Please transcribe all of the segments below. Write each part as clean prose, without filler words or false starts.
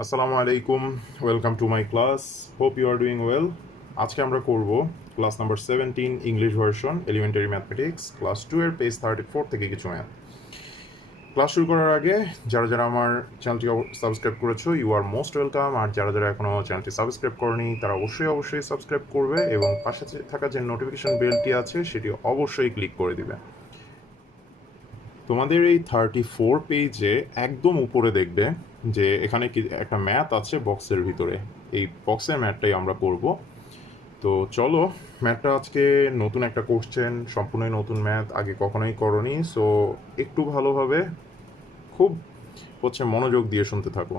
আসসালামু আলাইকুম, welcome to my class. Hope you are doing well. আজকে আমরা করব class number 17 English version elementary mathematics class 2 এর পেজ 34 থেকে কিছু ম্যাথ। ক্লাস শুরু করার আগে যারা যারা আমার চ্যানেলটি সাবস্ক্রাইব করেছো ইউ আর মোস্ট ওয়েলকাম, আর যারা যারা এখনও চ্যানেলটি সাবস্ক্রাইব করনি তারা অবশ্যই সাবস্ক্রাইব করবে এবং পাশে থাকা যে নোটিফিকেশন বেলটি আছে সেটি অবশ্যই ক্লিক করে দিবে। তোমাদের এই 34 পেজে একদম উপরে দেখবে যে এখানে কি একটা ম্যাথ আছে বক্সের ভিতরে। এই বক্সের ম্যাথটাই আমরা করব। তো চলো, ম্যাথটা আজকে নতুন একটা কোশ্চেন, সম্পূর্ণই নতুন ম্যাথ, আগে কখনোই করনি। সো একটু ভালোভাবে খুব মনোযোগ দিয়ে শুনতে থাকো।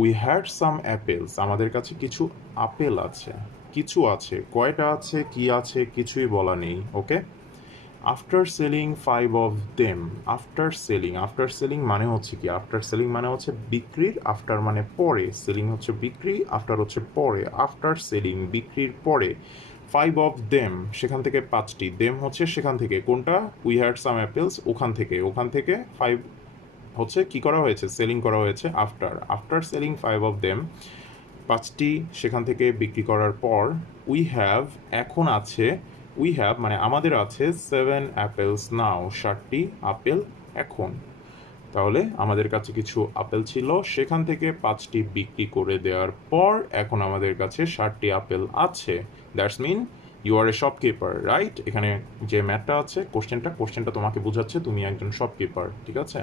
উই হ্যাড সাম অ্যাপেলস, আমাদের কাছে কিছু আপেল আছে। কিছু আছে, কয়টা আছে, কি আছে, কিছুই বলা নেই। Okay, after selling 5 of them. After selling মানে হচ্ছে কি? আফটার সেলিং মানে হচ্ছে বিক্রির, আফটার মানে পরে, সেলিং হচ্ছে বিক্রি, আফটার হচ্ছে পরে। আফটার সেলিং বিক্রির পরে 5 অফ দেম, সেখান থেকে 5টি। দেম হচ্ছে সেখান থেকে, কোনটা? উই হ্যাড সাম অ্যাপেলস, ওখান থেকে 5 হচ্ছে কি করা হয়েছে? সেলিং করা হয়েছে। আফটার সেলিং 5 অফ দেম, 5টি সেখান থেকে বিক্রি করার পর, উই হ্যাভ এখন আছে, উই হ্যাভ মানে আমাদের আছে 7 অ্যাপেলস নাও, 7টি আপেল এখন। তাহলে আমাদের কাছে কিছু আপেল ছিল, সেখান থেকে 5টি বিক্রি করে দেওয়ার পর এখন আমাদের কাছে 7টি আপেল আছে। That's mean you are a shopkeeper, right? এখানে যে ম্যাথটা আছে, কোশ্চেনটা তোমাকে বোঝাচ্ছে তুমি একজন শপকিপার, ঠিক আছে?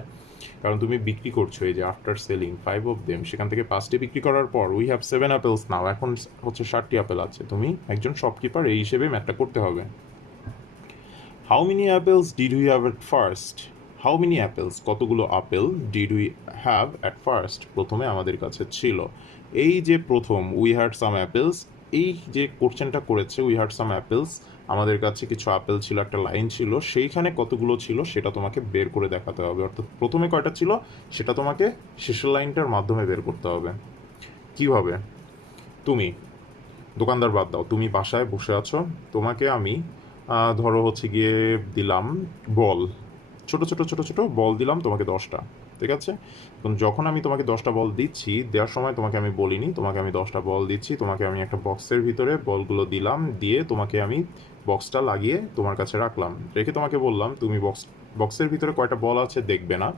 কারণ তুমি বিক্রি করছো। এই যে আফটার সেলিং 5 অফ দেম, সেখান থেকে 5টি বিক্রি করার পর উই হ্যাভ 7 অ্যাপেলস নাও, এখন হচ্ছে 7টি আপেল আছে। তুমি একজন শপকিপার, এই হিসেবে ম্যাথটা করতে হবে। How many apples did we have at first? How many apples, কতগুলো apple, did we have at first, প্রথমে আমাদের কাছে ছিল। এই যে প্রথম উই হ্যাড সাম অ্যাপেলস, এই যে কোশ্চেনটা করেছে উই হ্যাড সাম অ্যাপেলস, আমাদের কাছে কিছু আপেল ছিল, একটা লাইন ছিল, সেইখানে কতগুলো ছিল সেটা তোমাকে বের করে দেখাতে হবে। অর্থাৎ প্রথমে কয়টা ছিল সেটা তোমাকে শেষের লাইনটার মাধ্যমে বের করতে হবে। কিভাবে? তুমি, দোকানদার বাদ দাও, তুমি বাসায় বসে আছো, তোমাকে আমি ধরো হচ্ছে গিয়ে দিলাম বল, ছোট ছোট বল দিলাম তোমাকে 10টা, ঠিক আছে? যখন আমি তোমাকে 10টা বল দিচ্ছি, দেওয়ার সময় তোমাকে আমি বলিনি তোমাকে আমি 10টা বল দিচ্ছি, তোমাকে আমি একটা বক্সের ভিতরে বলগুলো দিলাম, দিয়ে তোমাকে আমি বক্সটা লাগিয়ে তোমার কাছে রাখলাম, রেখে তোমাকে বললাম তুমি বক্সের ভিতরে কয়টা বল আছে দেখবে না,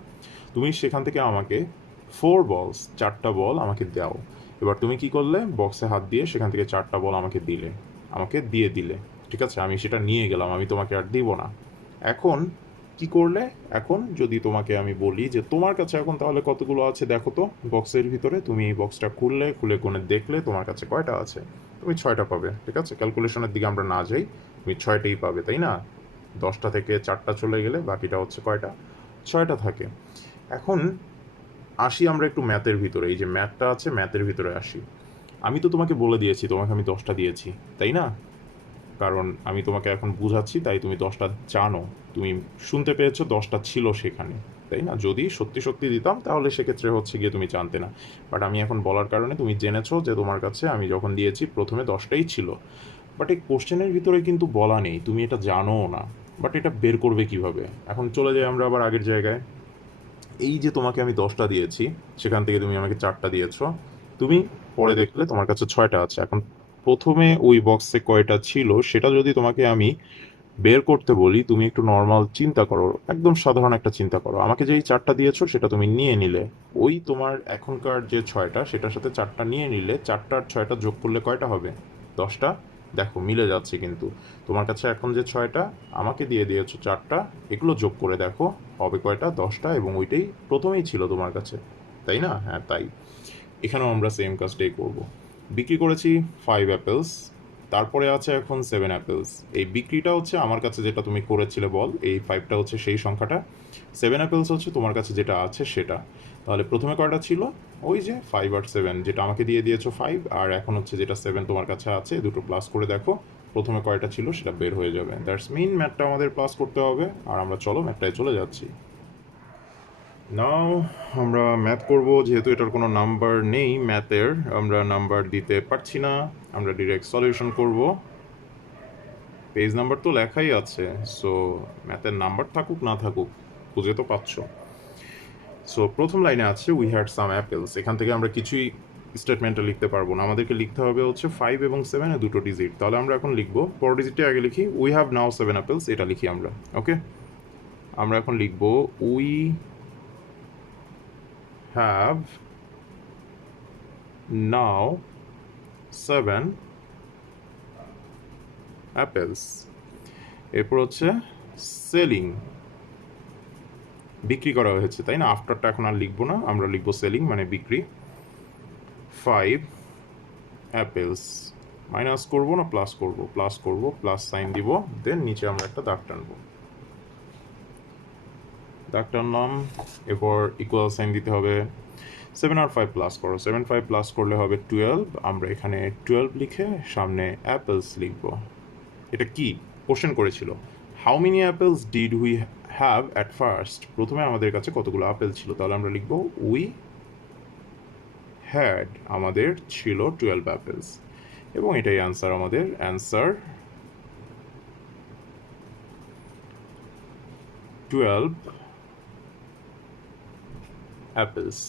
তুমি সেখান থেকে আমাকে 4 বল আমাকে দাও। এবার তুমি কি করলে? বক্সে হাত দিয়ে সেখান থেকে 4টা বল আমাকে দিলে, আমাকে দিয়ে দিলে, ঠিক আছে? আমি সেটা নিয়ে গেলাম, আমি তোমাকে আর দিব না। এখন কি করলে? এখন যদি তোমাকে আমি বলি যে তোমার কাছে এখন তাহলে কতগুলো আছে দেখো তো বক্সের ভিতরে, তুমি এই বক্সটা খুলে কোণে দেখলে তোমার কাছে কয়টা আছে? তুমি 6টা পাবে, ঠিক আছে? ক্যালকুলেশনের দিকে আমরা না যাই, তুমি 6টাই পাবে, তাই না? 10টা থেকে 4টা চলে গেলে বাকিটা হচ্ছে কয়টা? 6টা থাকে। এখন আসি আমরা একটু ম্যাথের ভিতরে, এই যে ম্যাথটা আছে ম্যাথের ভিতরে আসি। আমি তো তোমাকে বলে দিয়েছি তোমাকে আমি 10টা দিয়েছি, তাই না? কারণ আমি তোমাকে এখন বুঝাচ্ছি, তাই তুমি 10টা জানো, তুমি শুনতে পেয়েছো 10টা ছিল সেখানে, তাই না? যদি সত্যি সত্যি দিতাম তাহলে সেক্ষেত্রে হচ্ছে গিয়ে তুমি জানতে না, বাট আমি এখন বলার কারণে তুমি জেনেছো যে তোমার কাছে আমি যখন দিয়েছি প্রথমে 10টাই ছিল। বাট এই কোশ্চেনের ভিতরে কিন্তু বলা নেই, তুমি এটা জানোও না, বাট এটা বের করবে কিভাবে? এখন চলে যাই আমরা আবার আগের জায়গায়। এই যে তোমাকে আমি 10টা দিয়েছি, সেখান থেকে তুমি আমাকে 4টা দিয়েছো, তুমি পরে দেখলে তোমার কাছে 6টা আছে। এখন প্রথমে ওই বক্সে কয়টা ছিল সেটা যদি তোমাকে আমি বের করতে বলি, তুমি একটু নর্মাল চিন্তা করো, একদম সাধারণ একটা চিন্তা করো। আমাকে যেই 4টা দিয়েছো সেটা তুমি নিয়ে নিলে, ওই তোমার এখনকার যে 6টা সেটার সাথে 4টা নিয়ে নিলে, 4টা আর 6টা যোগ করলে কয়টা হবে? 10টা। দেখো মিলে যাচ্ছে কিন্তু। তোমার কাছে এখন যে 6টা, আমাকে দিয়ে দিয়েছো 4টা, এগুলো যোগ করে দেখো হবে কয়টা? 10টা, এবং ওইটাই প্রথমেই ছিল তোমার কাছে, তাই না? হ্যাঁ, তাই এখানেও আমরা সেম কাজটাই করব। বিক্রি করেছি 5 অ্যাপেলস, তারপরে আছে এখন 7 অ্যাপেলস। এই বিক্রিটা হচ্ছে আমার কাছে যেটা তুমি করেছিলে বল, এই 5টা হচ্ছে সেই সংখ্যাটা, 7 অ্যাপেলস হচ্ছে তোমার কাছে যেটা আছে সেটা। তাহলে প্রথমে কয়টা ছিল? ওই যে 5 আর 7, যেটা আমাকে দিয়ে দিয়েছো 5, আর এখন হচ্ছে যেটা 7 তোমার কাছে আছে, দুটো প্লাস করে দেখো প্রথমে কয়টা ছিল সেটা বের হয়ে যাবে। দ্যাটস মিন ম্যাথটা আমাদের প্লাস করতে হবে, আর আমরা চলো ম্যাথটায় চলে যাচ্ছি। নাও আমরা ম্যাথ করব, যেহেতু এটার কোনো নাম্বার নেই ম্যাথের, আমরা নাম্বার দিতে পারছি না, আমরা ডিরেক্ট সলিউশন করব। পেজ নাম্বার তো লেখাই আছে, সো ম্যাথের নাম্বার থাকুক না থাকুক খুঁজে তো পাচ্ছ। সো প্রথম লাইনে আছে উই হ্যাড সাম অ্যাপেলস, এখান থেকে আমরা কিছুই স্টেটমেন্টটা লিখতে পারবো না, আমাদেরকে লিখতে হবে হচ্ছে 5 এবং 7 এ দুটো ডিজিট। তাহলে আমরা এখন লিখবো পরের ডিজিটটা আগে লিখি, উই হ্যাভ নাও 7 অ্যাপেলস, এটা লিখি আমরা। ওকে, আমরা এখন লিখবো উই হ্যাভ নাও 7 অ্যাপেলস। এরপর হচ্ছে সেলিং, বিক্রি করা হয়েছে, তাই না? আফটারটা এখন আর লিখবো না, আমরা লিখবো সেলিং মানে বিক্রি। 5 অ্যাপেলস, মাইনাস করবো না প্লাস করবো? প্লাস করবো, প্লাস সাইন দিব, দেন নিচে আমরা একটা দাগ টানবো, দাগ টানলাম। এরপর ইকুয়াল সাইন দিতে হবে। 7 আর 5 প্লাস করো, 7 5 প্লাস করলে হবে 12, আমরা এখানে 12 লিখে সামনে অ্যাপেলস লিখবো। এটা কি কোশ্চেন করেছিল, how many apples did we have at first, প্রথমে আমাদের কাছে কতগুলো আপেল ছিল, তাহলে আমরা লিখবো উই হ্যাড, আমাদের ছিল 12 অ্যাপেলস, এবং এটাই অ্যান্সার, আমাদের অ্যান্সার 12 অ্যাপেলস।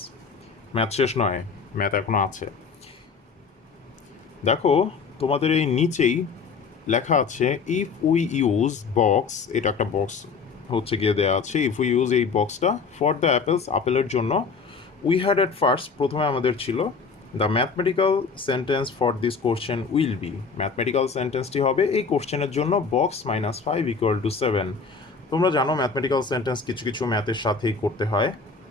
ম্যাথ শেষ নয়, ম্যাথ এখনো আছে। দেখো তোমাদের এই নিচেই লেখা আছে ইফ উই ইউজ বক্স, এটা একটা বক্স হচ্ছে গিয়ে দেওয়া আছে, ইফ উই ইউজ এই বক্সটা ফর দ্য অ্যাপেলস, আপেলের জন্য, উই হ্যাড অ্যাট ফার্স্ট, প্রথমে আমাদের ছিল, the mathematical sentence for this question will be, mathematical সেন্টেন্সটি হবে এই কোশ্চেনের জন্য বক্স -5 ইকুয়াল টু 7। তোমরা জানো ম্যাথমেটিক্যাল সেন্টেন্স কিছু কিছু ম্যাথের সাথেই করতে হয়,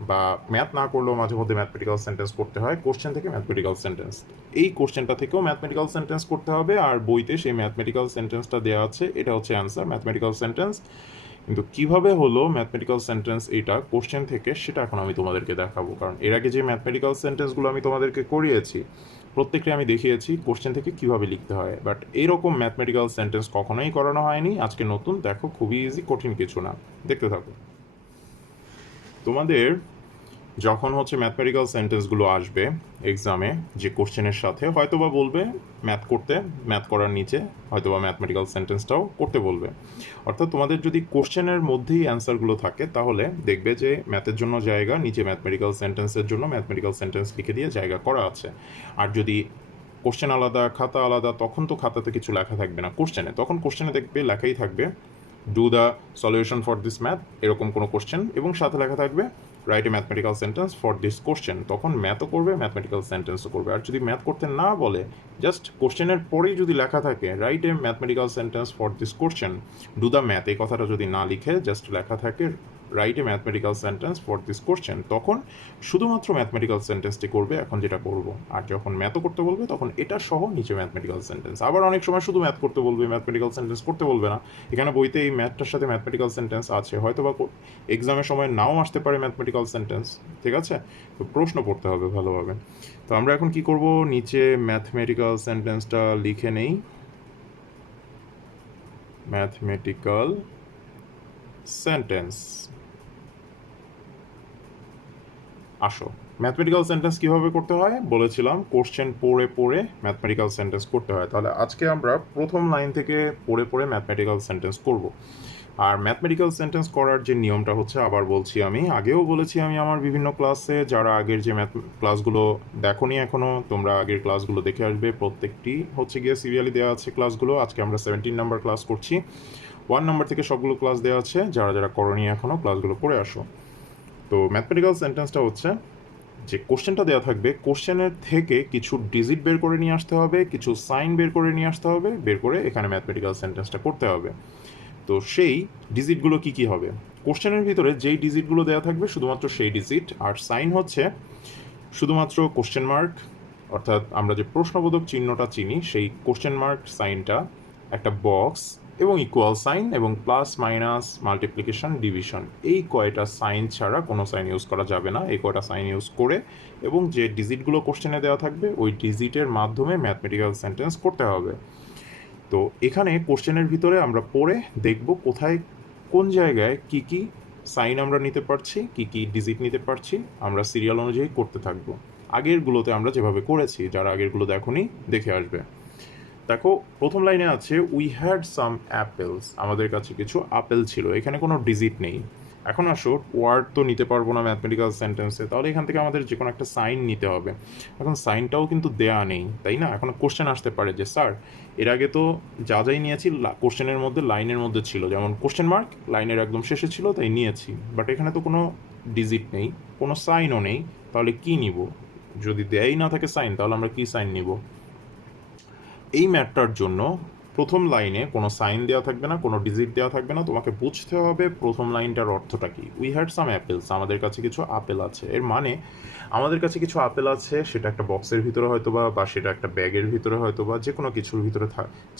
বা ম্যাথ না করলেও মাঝে মধ্যে ম্যাথমেটিক্যাল সেন্টেন্স করতে হয়, কোশ্চেন থেকে ম্যাথমেটিক্যাল সেন্টেন্স, এই কোশ্চেনটা থেকেও ম্যাথমেটিক্যাল সেন্টেন্স করতে হবে, আর বইতে সেই ম্যাথমেটিক্যাল সেন্টেন্সটা দেওয়া আছে, এটা হচ্ছে অ্যান্সার ম্যাথমেটিক্যাল সেন্টেন্স। কিন্তু কিভাবে হলো ম্যাথমেটিক্যাল সেন্টেন্স এটা কোশ্চেন থেকে, সেটা এখন আমি তোমাদেরকে দেখাবো, কারণ এর আগে যে ম্যাথমেটিক্যাল সেন্টেন্সগুলো আমি তোমাদেরকে করিয়েছি প্রত্যেকটা আমি দেখিয়েছি কোশ্চেন থেকে কিভাবে লিখতে হয়, বাট এইরকম ম্যাথমেটিক্যাল সেন্টেন্স কখনোই করানো হয়নি, আজকে নতুন, দেখো খুবই ইজি, কঠিন কিছু না, দেখতে থাকো। তোমাদের যখন হচ্ছে ম্যাথমেটিক্যাল সেন্টেন্সগুলো আসবে এক্সামে, যে কোশ্চেনের সাথে হয়তো বা বলবে ম্যাথ করতে, ম্যাথ করার নিচে হয়তো বা ম্যাথমেটিক্যাল সেন্টেন্সটাও করতে বলবে, অর্থাৎ তোমাদের যদি কোশ্চেনের মধ্যেই অ্যান্সারগুলো থাকে তাহলে দেখবে যে ম্যাথের জন্য জায়গা, নিচে ম্যাথমেটিক্যাল সেন্টেন্সের জন্য ম্যাথমেটিক্যাল সেন্টেন্স লিখে দিয়ে জায়গা করা আছে। আর যদি কোশ্চেন আলাদা, খাতা আলাদা, তখন তো খাতাতে কিছু লেখা থাকবে না কোশ্চেনে, তখন কোশ্চেনে দেখবে লেখাই থাকবে do the solution for this math, এরকম কোনো কোশ্চেন, এবং সাথে লেখা থাকবে write a mathematical sentence for this question, তখন ম্যাথও করবে ম্যাথমেটিক্যাল সেন্টেন্সও করবে। আর যদি ম্যাথ করতে না বলে, জাস্ট কোশ্চেনের পরেই যদি লেখা থাকে write a mathematical sentence for this question, do the math, এই কথাটা যদি না লিখে জাস্ট লেখা থাকে write a mathematical sentence for this question, তখন শুধুমাত্র ম্যাথমেটিক্যাল সেন্টেন্সটি করবে, এখন যেটা করবো। আর যখন ম্যাথও করতে বলবে তখন এটা সহ নিচে ম্যাথমেটিক্যাল সেন্টেন্স। আবার অনেক সময় শুধু ম্যাথ করতে বলবে, ম্যাথমেটিক্যাল সেন্টেন্স করতে বলবে না, এখানে বইতে এই ম্যাথটার সাথে ম্যাথমেটিক্যাল সেন্টেন্স আছে, হয়তো বা এক্সামের সময় নাও আসতে পারে ম্যাথমেটিক্যাল সেন্টেন্স, ঠিক আছে? তো প্রশ্ন পড়তে হবে ভালোভাবে। তো আমরা এখন কি করব, নিচে ম্যাথমেটিক্যাল সেন্টেন্সটা লিখে নেই, ম্যাথমেটিক্যাল সেন্টেন্স। আসো, ম্যাথমেটিক্যাল সেন্টেন্স কীভাবে করতে হয় বলেছিলাম, কোশ্চেন পড়ে পড়ে ম্যাথমেটিক্যাল সেন্টেন্স করতে হয়। তাহলে আজকে আমরা প্রথম লাইন থেকে পড়ে পড়ে ম্যাথমেটিক্যাল সেন্টেন্স করব। আর ম্যাথমেটিক্যাল সেন্টেন্স করার যে নিয়মটা হচ্ছে, আবার বলছি, আমি আগেও বলেছি, আমি আমার বিভিন্ন ক্লাসে, যারা আগের যে ম্যাথ ক্লাসগুলো দেখোনি এখনও, তোমরা আগের ক্লাসগুলো দেখে আসবে, প্রত্যেকটি হচ্ছে গিয়ে সিরিয়ালি দেওয়া আছে ক্লাসগুলো। আজকে আমরা 17 নাম্বার ক্লাস করছি, 1 নাম্বার থেকে সবগুলো ক্লাস দেওয়া আছে, যারা যারা করনি এখনও ক্লাসগুলো পড়ে আসো। তো ম্যাথমেটিক্যাল সেন্টেন্সটা হচ্ছে যে কোশ্চেনটা দেওয়া থাকবে, কোশ্চেনের থেকে কিছু ডিজিট বের করে নিয়ে আসতে হবে, কিছু সাইন বের করে নিয়ে আসতে হবে, বের করে এখানে ম্যাথমেটিক্যাল সেন্টেন্সটা করতে হবে। তো সেই ডিজিটগুলো কি কি হবে, কোশ্চেনের ভিতরে যেই ডিজিটগুলো দেওয়া থাকবে শুধুমাত্র সেই ডিজিট, আর সাইন হচ্ছে শুধুমাত্র কোশ্চেন মার্ক, অর্থাৎ আমরা যে প্রশ্নবোধক চিহ্নটা চিনি সেই কোশ্চেন মার্ক সাইনটা, একটা বক্স, এবং ইকুয়াল সাইন, এবং প্লাস মাইনাস মাল্টিপ্লিকেশন ডিভিশন, এই কয়টা সাইন ছাড়া কোনো সাইন ইউজ করা যাবে না। এই কয়টা সাইন ইউজ করে এবং যে ডিজিটগুলো কোশ্চেনে দেওয়া থাকবে ওই ডিজিটের মাধ্যমে ম্যাথমেটিক্যাল সেন্টেন্স করতে হবে। তো এখানে কোশ্চেনের ভিতরে আমরা পড়ে দেখব কোথায় কোন জায়গায় কি কি সাইন আমরা নিতে পারছি, কি কি ডিজিট নিতে পারছি, আমরা সিরিয়াল অনুযায়ী করতে থাকবো। আগেরগুলোতে আমরা যেভাবে করেছি, যারা আগেরগুলো দেখোনি দেখে আসবে। দেখো প্রথম লাইনে আছে উই হ্যাড সাম অ্যাপেলস, আমাদের কাছে কিছু আপেল ছিল, এখানে কোনো ডিজিট নেই, এখন আসো, ওয়ার্ড তো নিতে পারবো না ম্যাথমেটিক্যাল সেন্টেন্সে, তাহলে এখান থেকে আমাদের যে কোনো একটা সাইন নিতে হবে। এখন সাইনটাও কিন্তু দেয়া নেই, তাই না? এখন কোশ্চেন আসতে পারে যে স্যার, এর আগে তো যা যাই নিয়েছি কোশ্চেনের মধ্যে লাইনের মধ্যে ছিল, যেমন কোশ্চেন মার্ক লাইনের একদম শেষে ছিল তাই নিয়েছি, বাট এখানে তো কোনো ডিজিট নেই, কোনো সাইনও নেই, তাহলে কি নিব? যদি দেয়াই না থাকে সাইন, তাহলে আমরা কি সাইন নিব? এই ম্যাথটার জন্য প্রথম লাইনে কোনো সাইন দেওয়া থাকবে না, কোনো ডিজিট দেওয়া থাকবে না, তোমাকে বুঝতে হবে প্রথম লাইনটার অর্থটা কি। উই হ্যাড সাম অ্যাপেলস, আমাদের কাছে কিছু আপেল আছে, এর মানে আমাদের কাছে কিছু আপেল আছে, সেটা একটা বক্সের ভিতরে হয়তো বা সেটা একটা ব্যাগের ভিতরে হয়তো বা যে কোনো কিছুর ভিতরে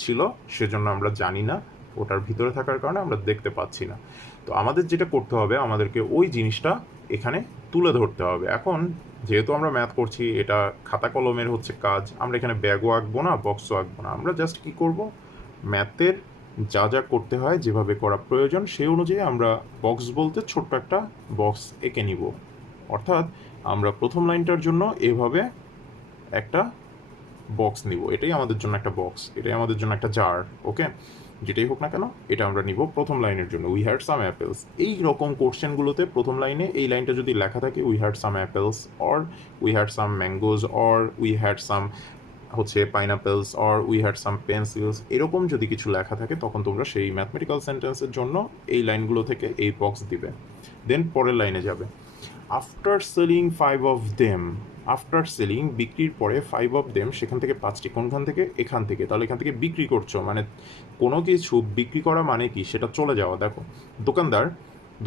ছিল, সেজন্য আমরা জানি না, ওটার ভিতরে থাকার কারণে আমরা দেখতে পাচ্ছি না। তো আমাদের যেটা করতে হবে, আমাদেরকে ওই জিনিসটা এখানে তুলে ধরতে হবে। এখন যেহেতু আমরা ম্যাথ করছি, এটা খাতা কলমের হচ্ছে কাজ, আমরা এখানে ব্যাগও আঁকবো না, বক্সও আঁকবো না, আমরা জাস্ট কী করব, ম্যাথের যা যা করতে হয়, যেভাবে করা প্রয়োজন সেই অনুযায়ী আমরা বক্স বলতে ছোট্ট একটা বক্স এঁকে নিব। অর্থাৎ আমরা প্রথম লাইনটার জন্য এভাবে একটা বক্স নিব, এটাই আমাদের জন্য একটা বক্স, এটাই আমাদের জন্য একটা জার। ওকে, যেটাই হোক না কেন, এটা আমরা নিব প্রথম লাইনের জন্য, উই হ্যাড সাম অ্যাপেলস। এই রকম কোশ্চেনগুলোতে প্রথম লাইনে এই লাইনটা যদি লেখা থাকে, we had some apples, or we had some mangoes, or we had some হচ্ছে pineapples, or we had some pencils, এরকম যদি কিছু লেখা থাকে, তখন তোমরা সেই ম্যাথমেটিক্যাল সেন্টেন্সের জন্য এই লাইনগুলো থেকে এই বক্স দিবে। দেন পরের লাইনে যাবে, after selling 5 of them, after selling বিক্রির পরে 5 অফ দেম, সেখান থেকে 5টি, কোনখান থেকে? এখান থেকে। তাহলে এখান থেকে বিক্রি করছো, মানে কোনো কিছু বিক্রি করা মানে কি, সেটা চলে যাওয়া। দেখো, দোকানদার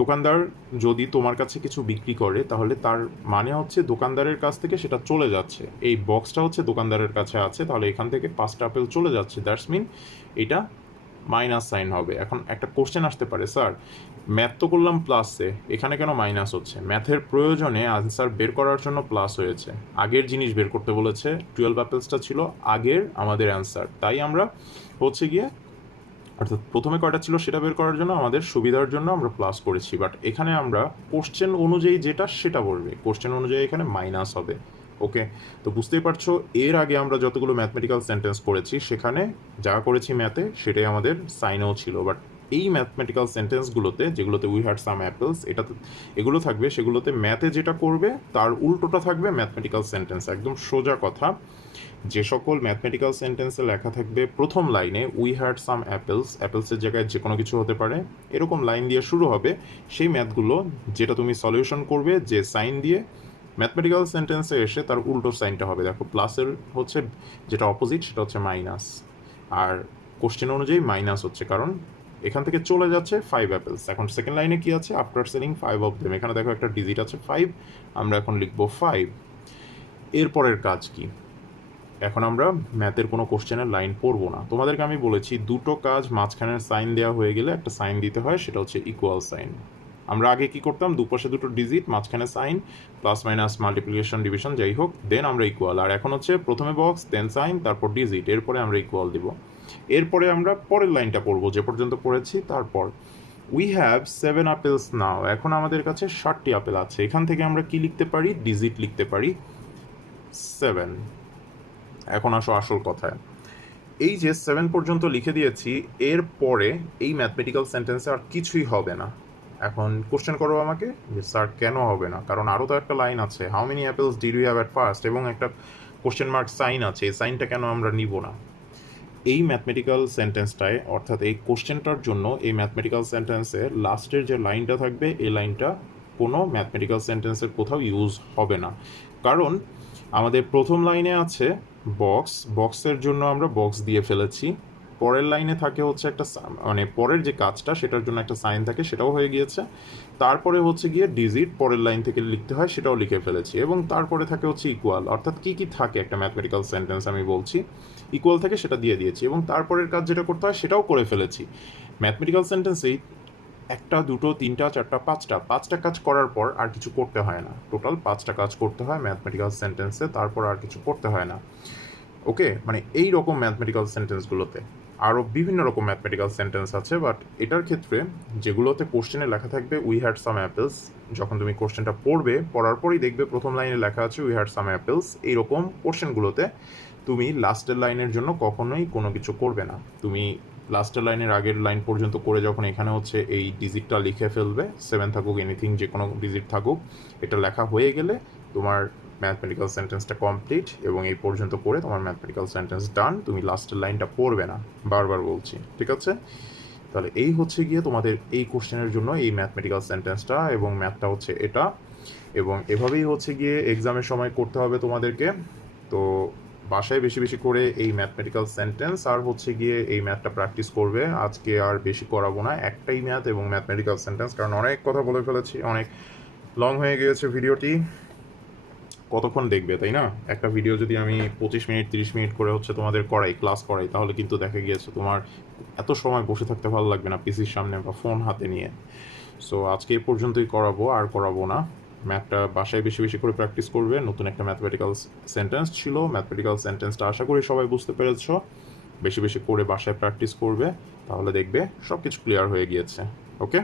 দোকানদার যদি তোমার কাছে কিছু বিক্রি করে, তাহলে তার মানে হচ্ছে দোকানদারের কাছ থেকে সেটা চলে যাচ্ছে। এই বক্সটা হচ্ছে দোকানদারের কাছে আছে, তাহলে এখান থেকে 5টা আপেল চলে যাচ্ছে, দ্যাটস মিন এটা মাইনাস সাইন হবে। এখন একটা কোশ্চেন আসতে পারে, স্যার ম্যাথ তো করলাম প্লাসে, এখানে কেন মাইনাস হচ্ছে? ম্যাথের প্রয়োজনে আনসার বের করার জন্য প্লাস হয়েছে, আগের জিনিস বের করতে বলেছে, 12 অ্যাপেলসটা ছিল আগের আমাদের অ্যান্সার, তাই আমরা হচ্ছে গিয়ে, অর্থাৎ প্রথমে কয়টা ছিল সেটা বের করার জন্য আমাদের সুবিধার জন্য আমরা প্লাস করেছি, বাট এখানে আমরা কোশ্চেন অনুযায়ী যেটা সেটা বলবে, কোশ্চেন অনুযায়ী এখানে মাইনাস হবে। ওকে, তো বুঝতেই পারছো, এর আগে আমরা যতগুলো ম্যাথমেটিক্যাল সেন্টেন্স করেছি, সেখানে যা করেছি ম্যাথে সেটাই আমাদের সাইনও ছিল, বাট এই ম্যাথমেটিক্যাল সেন্টেন্সগুলোতে, যেগুলোতে উই হ্যাড সাম অ্যাপেলস এটাতে এগুলো থাকবে, সেগুলোতে ম্যাথে যেটা করবে তার উল্টোটা থাকবে ম্যাথমেটিক্যাল সেন্টেন্স। একদম সোজা কথা, যে সকল ম্যাথমেটিক্যাল সেন্টেন্সে লেখা থাকবে প্রথম লাইনে উই হ্যাড সাম অ্যাপেলস, অ্যাপেলসের জায়গায় যে কোনো কিছু হতে পারে, এরকম লাইন দিয়ে শুরু হবে, সেই ম্যাথগুলো যেটা তুমি সলিউশন করবে যে সাইন দিয়ে, ম্যাথমেটিক্যাল সেন্টেন্সে এসে তার উল্টো সাইনটা হবে। দেখো, প্লাসের হচ্ছে যেটা অপোজিট, সেটা হচ্ছে মাইনাস, আর কোশ্চেন অনুযায়ী মাইনাস হচ্ছে, কারণ এখান থেকে চলে যাচ্ছে 5 অ্যাপেলস। এখন সেকেন্ড লাইনে কি আছে? আফটার সেলিং 5 অফ দেম, এখানে দেখো একটা ডিজিট আছে 5, আমরা এখন লিখবো 5। এরপরের কাজ কি? এখন আমরা ম্যাথের কোনো কোশ্চেনের লাইন পড়বো না, তোমাদেরকে আমি বলেছি দুটো কাজ, মাঝখানের সাইন দেওয়া হয়ে গেলে একটা সাইন দিতে হয়, সেটা হচ্ছে ইকুয়াল সাইন। আমরা আগে কি করতাম, দুপাশে দুটো ডিজিট, মাঝখানে sign, plus minus multiplication division যাই হোক, দেন আমরা ইকুয়াল। আর এখন হচ্ছে প্রথমে বক্স, দেন সাইন, তারপর ডিজিট, এরপরে আমরা ইকুয়াল দিব। এরপরে আমরা পরের লাইনটা পড়বো, যে পর্যন্ত পড়েছি তারপর। উই হ্যাভ 7 আপেলস নাও, এখন আমাদের কাছে 7টি আপেল আছে, এখান থেকে আমরা কি লিখতে পারি? ডিজিট লিখতে পারি 7। এখন আসো আসল কথায়, এই যে 7 পর্যন্ত লিখে দিয়েছি, এর পরে এই ম্যাথমেটিক্যাল সেন্টেন্সে আর কিছুই হবে না। এখন কোশ্চেন করো আমাকে যে স্যার কেন হবে না? কারণ আরও তো একটা লাইন আছে, how many apples did you have at first, এবং একটা কোশ্চেন মার্ক সাইন আছে, এই সাইনটা কেন আমরা নিব না? এই ম্যাথমেটিক্যাল সেন্টেন্সটায়, অর্থাৎ এই কোশ্চেনটার জন্য এই ম্যাথমেটিক্যাল সেন্টেন্সের লাস্টের যে লাইনটা থাকবে, এই লাইনটা কোনো ম্যাথমেটিক্যাল সেন্টেন্সের কোথাও ইউজ হবে না। কারণ আমাদের প্রথম লাইনে আছে বক্স, বক্সের জন্য আমরা বক্স দিয়ে ফেলেছি, পরের লাইনে থাকে হচ্ছে একটা মানে পরের যে কাজটা সেটার জন্য একটা সাইন থাকে, সেটাও হয়ে গিয়েছে, তারপরে হচ্ছে গিয়ে ডিজিট পরের লাইন থেকে লিখতে হয়, সেটাও লিখে ফেলেছি, এবং তারপরে থাকে হচ্ছে ইকুয়াল। অর্থাৎ কী কী থাকে একটা ম্যাথমেটিক্যাল সেন্টেন্স আমি বলছি, ইকুয়াল থেকে সেটা দিয়ে দিয়েছি, এবং তারপরের কাজ যেটা করতে হয় সেটাও করে ফেলেছি। ম্যাথমেটিক্যাল সেন্টেন্সেই একটা, দুটো, তিনটা, চারটা, পাঁচটা কাজ করার পর আর কিছু করতে হয় না, টোটাল 5টা কাজ করতে হয় ম্যাথমেটিক্যাল সেন্টেন্সে, তারপর আর কিছু করতে হয় না। ওকে, মানে এই রকম ম্যাথমেটিক্যাল সেন্টেন্সগুলোতে আরও বিভিন্ন রকম ম্যাথমেটিক্যাল সেন্টেন্স আছে, বাট এটার ক্ষেত্রে যেগুলোতে কোশ্চেনে লেখা থাকবে উই হ্যাড সাম অ্যাপেলস, যখন তুমি কোশ্চেনটা পড়বে, পড়ার পরই দেখবে প্রথম লাইনে লেখা আছে উই হ্যাড সাম অ্যাপেলস, এইরকম কোশ্চেনগুলোতে তুমি লাস্টের লাইনের জন্য কখনোই কোনো কিছু করবে না। তুমি লাস্টের লাইনের আগের লাইন পর্যন্ত করে যখন এখানে হচ্ছে এই ডিজিটটা লিখে ফেলবে, 7 থাকুক এনিথিং যে কোনো ডিজিট থাকুক, এটা লেখা হয়ে গেলে তোমার ম্যাথমেটিক্যাল সেন্টেন্সটা কমপ্লিট, এবং এই পর্যন্ত করে তোমার ম্যাথমেটিক্যাল সেন্টেন্স ডান। তুমি লাস্টের লাইনটা পড়বে না, বারবার বলছি, ঠিক আছে? তাহলে এই হচ্ছে গিয়ে তোমাদের এই কোশ্চেনের জন্য এই ম্যাথমেটিক্যাল সেন্টেন্সটা, এবং ম্যাথটা হচ্ছে এটা, এবং এভাবেই হচ্ছে গিয়ে এক্সামের সময় করতে হবে তোমাদেরকে। তো বাসায় বেশি বেশি করে এই ম্যাথমেটিক্যাল সেন্টেন্স আর হচ্ছে গিয়ে এই ম্যাথটা প্র্যাকটিস করবে। আজকে আর বেশি করাবো না, একটাই ম্যাথ এবং ম্যাথমেটিক্যাল সেন্টেন্স, কারণ অনেক কথা বলে ফেলেছি, অনেক লং হয়ে গিয়েছে ভিডিওটি। কতক্ষণ দেখবে, তাই না? একটা ভিডিও যদি আমি 25 মিনিট 30 মিনিট করে হচ্ছে তোমাদের করাই, ক্লাস করাই, তাহলে কিন্তু দেখা গিয়েছে তোমার এত সময় বসে থাকতে ভালো লাগবে না পিসির সামনে বা ফোন হাতে নিয়ে। সো আজকে এই পর্যন্তই করাবো, আর করাবো না। ম্যাথটা বাসায় বেশি বেশি করে প্র্যাকটিস করবে। নতুন একটা ম্যাথমেটিক্যাল সেন্টেন্স ছিল, ম্যাথমেটিক্যাল সেন্টেন্সটা আশা করি সবাই বুঝতে পেরেছো। বেশি বেশি করে বাসায় প্র্যাকটিস করবে, তাহলে দেখবে সব কিছু ক্লিয়ার হয়ে গিয়েছে। ওকে।